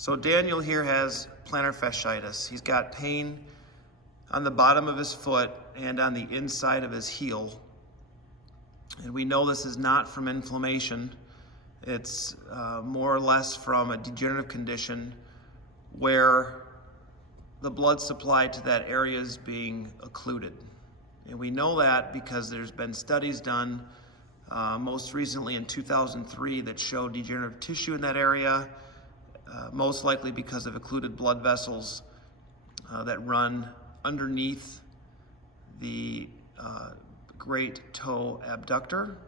So Daniel here has plantar fasciitis. He's got pain on the bottom of his foot and on the inside of his heel. And we know this is not from inflammation. It's more or less from a degenerative condition where the blood supply to that area is being occluded. And we know that because there's been studies done, most recently in 2003, that showed degenerative tissue in that area, most likely because of occluded blood vessels that run underneath the great toe abductor.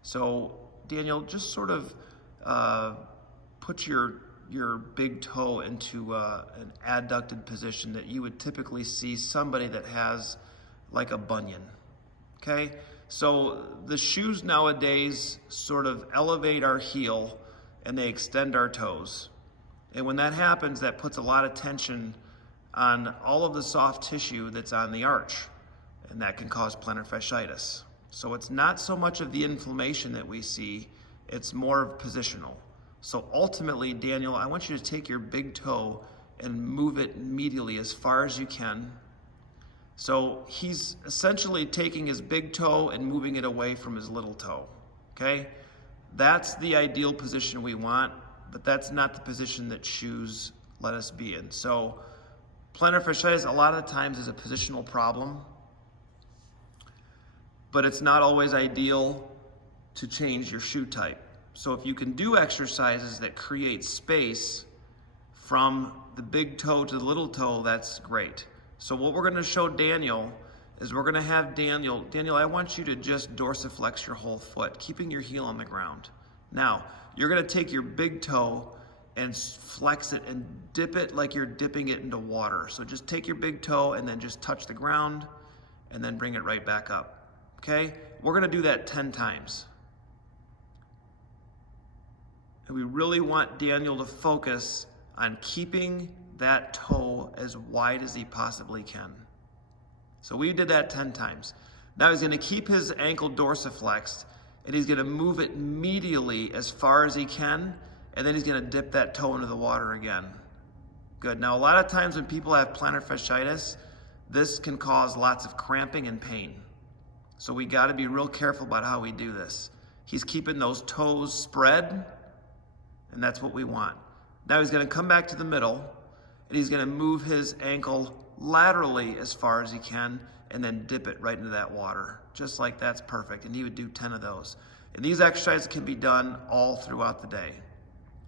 So Daniel, just sort of put your big toe into an adducted position that you would typically see somebody that has like a bunion, okay? So the shoes nowadays sort of elevate our heel and they extend our toes. And when that happens, that puts a lot of tension on all of the soft tissue that's on the arch, and that can cause plantar fasciitis. So it's not so much of the inflammation that we see, it's more of positional. So ultimately, Daniel, I want you to take your big toe and move it medially as far as you can. So he's essentially taking his big toe and moving it away from his little toe, okay? That's the ideal position we want, but that's not the position that shoes let us be in. So plantar fasciitis a lot of the times is a positional problem, but it's not always ideal to change your shoe type. So if you can do exercises that create space from the big toe to the little toe, that's great. So what we're gonna show Daniel is we're gonna have Daniel, I want you to just dorsiflex your whole foot, keeping your heel on the ground. Now, you're gonna take your big toe and flex it and dip it like you're dipping it into water. So just take your big toe and then just touch the ground and then bring it right back up, okay? We're gonna do that 10 times. And we really want Daniel to focus on keeping that toe as wide as he possibly can. So we did that 10 times. Now he's gonna keep his ankle dorsiflexed and he's gonna move it medially as far as he can, and then he's gonna dip that toe into the water again. Good. Now a lot of times when people have plantar fasciitis, this can cause lots of cramping and pain. So we gotta be real careful about how we do this. He's keeping those toes spread, and that's what we want. Now he's gonna come back to the middle, and he's gonna move his ankle laterally as far as he can, and then dip it right into that water. Just like that's perfect, and he would do 10 of those. And these exercises can be done all throughout the day.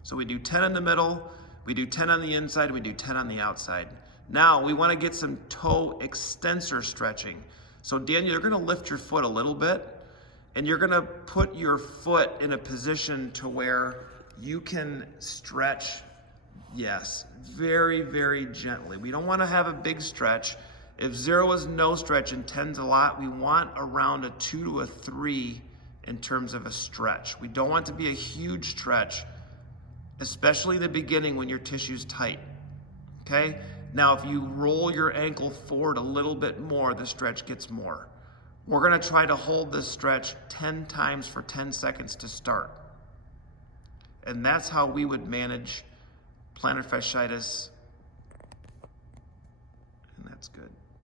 So we do 10 in the middle, we do 10 on the inside, we do 10 on the outside. Now we wanna get some toe extensor stretching. So Daniel, you're gonna lift your foot a little bit, and you're gonna put your foot in a position to where you can stretch, yes, very, very gently. We don't wanna have a big stretch. If 0 is no stretch and 10's a lot, we want around a 2 to a 3 in terms of a stretch. We don't want it to be a huge stretch, especially the beginning when your tissue's tight, okay? Now, if you roll your ankle forward a little bit more, the stretch gets more. We're gonna try to hold this stretch 10 times for 10 seconds to start. And that's how we would manage plantar fasciitis, and that's good.